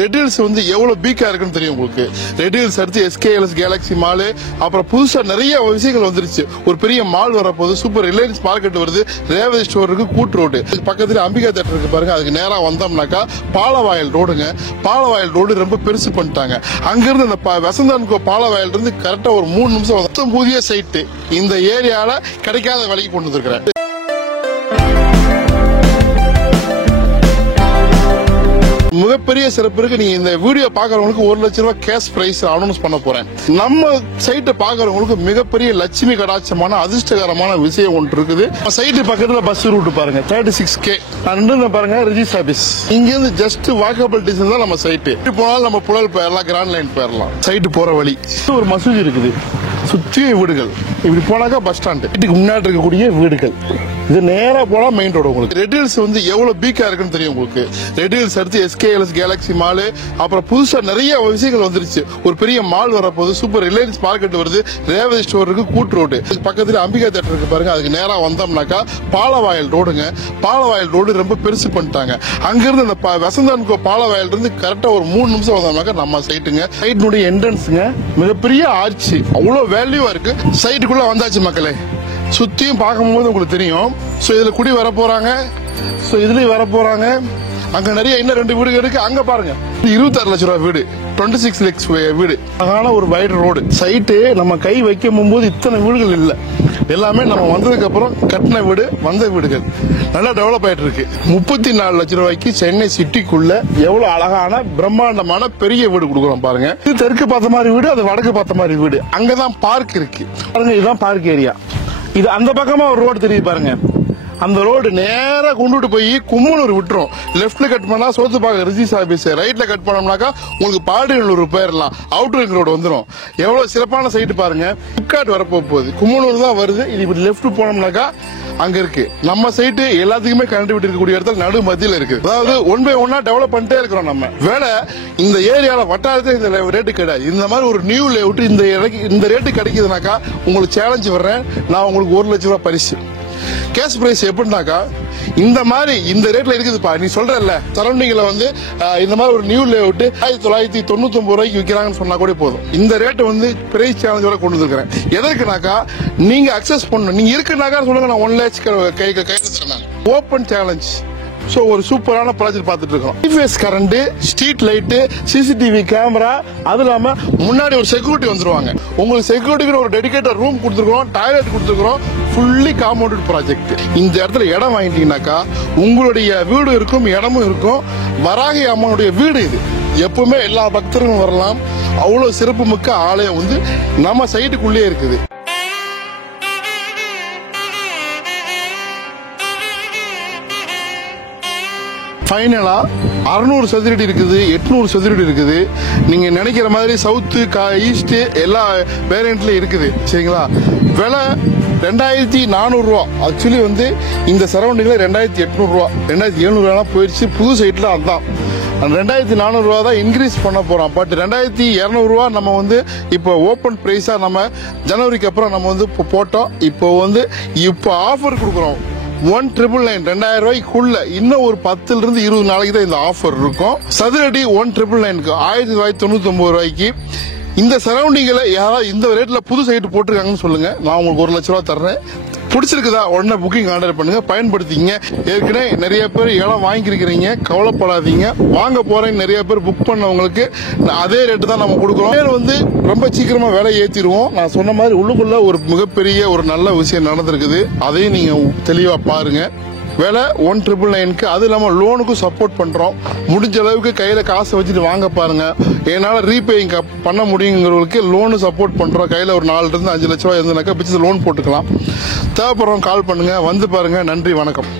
Red hills வந்து எவ்வளவு பீக்கா இருக்குன்னு தெரியும் உங்களுக்கு. ரெட் ஹில்ஸ் அடுத்து SKLS கேலக்ஸி மால், அப்புறம் புதுசா நிறைய விஷயங்கள் வந்துருச்சு. ஒரு பெரிய மால் வரப்போகுது, சூப்பர் ரிலையன்ஸ் மார்க்கெட் வருது, ரேவதி ஸ்டோர் இருக்கு, கூட் ரோடு பக்கத்துல அம்பிகா தேட்டர் இருக்கு பாருங்க. அதுக்கு நேரா வந்தோம்னாக்கா பாலவாயல் ரோடுங்க. பாலவாயல் ரோடு ரொம்ப பெருசு பண்ணிட்டாங்க. அங்கிருந்து அந்த வசந்தன்கோ பாலவாயல் இருந்து கரெக்டா ஒரு 3 நிமிஷம் புதிய சைட்டு இந்த ஏரியால கிடைக்காத விலைக்கு கொண்டு வந்திருக்கிறேன். மிகப்பெரிய சிறப்பு இருக்கு. நீங்க இந்த வீடியோ பாக்குறவங்களுக்கு 1 லட்சம் ரூபாய் கேஷ் பிரைஸ் அனௌன்ஸ் பண்ண போறேன். நம்ம சைட்டை பாக்குறவங்களுக்கு மிகப்பெரிய லட்சுமி கடாட்சமான அதிர்ஷ்டகரமான விஷயம் ஒன்று இருக்குது. சைட்டு பக்கத்துல பஸ் ரூட் பாருங்க, 36K பாருங்க, ரிஜிஸ்டர் ஆபீஸ். இங்க இருந்து ஜஸ்ட் வாக்கபிள் டிஸ்டன்ஸ் தான் நம்ம சைட்டு. போனாலும் நம்ம புழல் போயிடலாம், கிராண்ட் லைன் போயிடலாம். சைட்டு போற வழி ஒரு மசூதி இருக்குது, சுத்திய வீடுகள். இப்படி போனாக்கா பஸ் ஸ்டாண்ட், வீட்டுக்கு முன்னாடி இருக்கக்கூடிய வீடுகள். இது நேரா போனா மெயின் ரோடு. உங்களுக்கு ரெட் ஹில்ஸ் வந்து எவ்வளவு பீக்கா இருக்குன்னு தெரியும் உங்களுக்கு. ரெட் ஹில்ஸ் அடுத்து SKLS கேலக்ஸி மால், அப்புறம் புதுசா நிறைய விஷயங்கள் வந்துருச்சு. ஒரு பெரிய மால் வரப்போகுது, சூப்பர் ரிலையன்ஸ் மார்க்கெட் வருது, ரேவதி ஸ்டோர் இருக்கு, கூட் ரோடு பக்கத்துல அம்பிகா தேட்டர் இருக்கு பாருங்க. அதுக்கு நேரா வந்தோம்னாக்கா பாலவாயல் ரோடுங்க. பாலவாயல் ரோடு ரொம்ப பெருசு பண்ணிட்டாங்க. அங்கிருந்து அந்த வசந்தன்கோ பாலவாயல் இருந்து கரெக்டா ஒரு 3 நிமிஷம் வந்தோம்னாக்கா நம்ம சைட்டுங்க. சைட்டுடைய என்ட்ரன்ஸுங்க, மிகப்பெரிய ஆர்ச்சி, அவ்வளவு வேல்யூவா இருக்கு. சைட்டுக்குள்ள வந்தாச்சு மக்களே. சுத்தியும் பார்க்கும்போது உங்களுக்கு தெரியும். சோ இதுல குடி வர போறாங்க, சோ இதுலயும் வர போறாங்க. அங்க நிறைய இன்னும் 2 வீடுகள் இருக்கு. அங்க பாருங்க, 26 லட்சம் ரூபாய் வீடு, 26 லட்ச வீடு. அழகான ஒரு வைட் ரோடு. சைட்டு நம்ம கை வைக்கும் போது இத்தனை வீடுகள் இல்ல, எல்லாமே நம்ம வந்ததுக்கு அப்புறம் கட்டின வீடு, வந்த வீடுகள். நல்லா டெவலப் ஆயிட்டு இருக்கு. 34 லட்சம் ரூபாய்க்கு சென்னை சிட்டிக்குள்ள எவ்வளவு அழகான பிரம்மாண்டமான பெரிய வீடு கொடுக்குறோம் பாருங்க. இது தெற்கு பார்த்த மாதிரி வீடு, அது வடக்கு பார்த்த மாதிரி வீடு. அங்கதான் பார்க் இருக்கு பாருங்க. இதுதான் பார்க் ஏரியா. இது அந்த பக்கமா ஒரு ரோடு தெரியுது பாருங்க. அந்த ரோடு நேரா கொண்டுட்டு போய் கும்மனூர் விட்டுரும். லெப்ட்ல கட் பண்ணா சோத்துப்பாக்கம் ரிஜிஸ்டர் ஆபீஸ், ரைட்ல கட் பண்ணோம்னாக்கா உங்களுக்கு பாடியலூர் போயிடலாம். அவுட்டர் ரிங் ரோடு வந்துடும். எவ்வளவு சிறப்பான சைட்டு பாருங்க. பிளிப்கார்ட் வரப்போகுது, கும்மனூர் தான் வருது. இது இப்படி லெப்ட் போனோம்னாக்கா அங்க இருக்கு நம்ம சைட்டு. எல்லாத்துக்குமே கனெக்டிவிட்டி இருக்கக்கூடிய இடத்துல நடு மத்தியில இருக்கு. அதாவது 1 by 1 டெவலப் பண்ணிட்டே இருக்கிறோம் நம்ம. வேலை இந்த ஏரியால வட்டாரத்துல இந்த ரேட்டு கிடையாது. இந்த மாதிரி ஒரு நியூ லேஅவுட் இந்த ரேட்டு கிடைக்குதுனாக்கா உங்களுக்கு சேலஞ்ச் வர்றேன். நான் உங்களுக்கு 1 லட்சம் ரூபாய் பரிசு. கேஷ் பிரைஸ் எப்படின்னாக்கா இந்த மாதிரி இந்த ரேட்ல இருக்குதுப்பா. நீ சொல்றல சரௌண்டிங்ல வந்து இந்த மாதிரி ஒரு நியூ லேஅவுட் 1999 ரூபாய்க்கு விற்கிறாங்கன்னு சொன்னா கூட போதும். இந்த ரேட்டு வந்து பிரைஸ் சேலஞ்சோட கொண்டு வந்துருக்கேன். எதற்குனாக்கா நீங்க அக்சஸ் பண்ணணும். நீங்க இருக்குனாக்கா சொல்லுங்க, நான் 1 லட்சம் கையில சொன்னேன். Open challenge. சோ ஒரு சூப்பரான ப்ராஜெக்ட் பார்த்துட்டு இருக்கோம். TVS current, street light, CCTV camera, அது இல்லாம முன்னாடி ஒரு செக்யூரிட்டி வந்துருவாங்க. உங்களுக்கு செக்யூரிட்டிக்கு ஒரு டெடிகேட்டட் ரூம் கொடுத்துருக்கோம், டாய்லெட் கொடுத்துருக்கோம். Fully compounded project. இந்த இடத்துல இடம் வாங்கிட்டீங்கன்னாக்கா உங்களுடைய வீடு இருக்கும், இடமும் இருக்கும். வராகி அம்மனுடைய வீடு இது. எப்பவுமே எல்லா பக்தர்களும் வரலாம். அவ்வளவு சிறப்பு மிக்க ஆலயம் வந்து நம்ம சைட்டுக்குள்ளே இருக்குது. ஃபைனலா 600 சதுரடி இருக்குது, 800 சதுரடி இருக்குது. நீங்க நினைக்கிற மாதிரி சவுத்து ஈஸ்ட் எல்லா வேரியன்ட்லயும் இருக்குது. சரிங்களா? விலை 2400 ரூபா. ஆக்சுவலி வந்து இந்த சரௌண்டிங்ல 2800 ரூபா, 2700 ரூபா போயிடுச்சு. புது சைட்ல அதுதான் 2400 ரூபா தான் இன்க்ரீஸ் பண்ண போறோம். பட் 2200 ரூபா நம்ம வந்து இப்போ ஓபன் பிரைஸா நம்ம ஜனவரிக்கு அப்புறம் நம்ம வந்து போட்டோம். இப்போ ஆஃபர் கொடுக்குறோம். 1999 2000 ரூபாய்க்குள்ள. இன்னும் ஒரு 10 இருந்து 20 நாளைக்கு தான் இந்த ஆஃபர் இருக்கும். சதுரடி 1999 1999 ரூபாய்க்கு. இந்த சரௌண்டிங்ல யாராவது இந்த ரேட்ல புது சைட்டு போட்டிருக்காங்கன்னு சொல்லுங்க, நான் உங்களுக்கு 1 லட்சம் ரூபாய் தர்றேன். பிடிச்சிருக்குதா உடனே புக்கிங் ஆர்டர் பண்ணுங்க, பயன்படுத்திங்க. ஏற்கனவே நிறைய பேர் இடம் வாங்கிக்கிறீங்க, கவலைப்படாதீங்க. வாங்க போறேன் நிறைய பேர் புக் பண்ணவங்களுக்கு அதே ரேட்டு தான் நம்ம கொடுக்குறோம். வந்து ரொம்ப சீக்கிரமா விலை ஏற்றிடுவோம். நான் சொன்ன மாதிரி உள்ளுக்குள்ள ஒரு மிகப்பெரிய ஒரு நல்ல விஷயம் நடந்திருக்குது. அதையும் நீங்க தெளிவா பாருங்க. விலை 1999. அது இல்லாம லோனுக்கும் சப்போர்ட் பண்றோம். முடிஞ்ச அளவுக்கு கையில காசு வச்சுட்டு வாங்க பாருங்க. என்னால ரீபேயிங் பண்ண முடியுங்கிறவங்களுக்கு லோனு சப்போர்ட் பண்றோம். கையில ஒரு 4 இருந்து 5 லட்சம் ரூபாய் இருந்தாக்கா பிடிச்சது லோன் போட்டுக்கலாம். தேவைப்படுறவங்க கால் பண்ணுங்க, வந்து பாருங்க. நன்றி, வணக்கம்.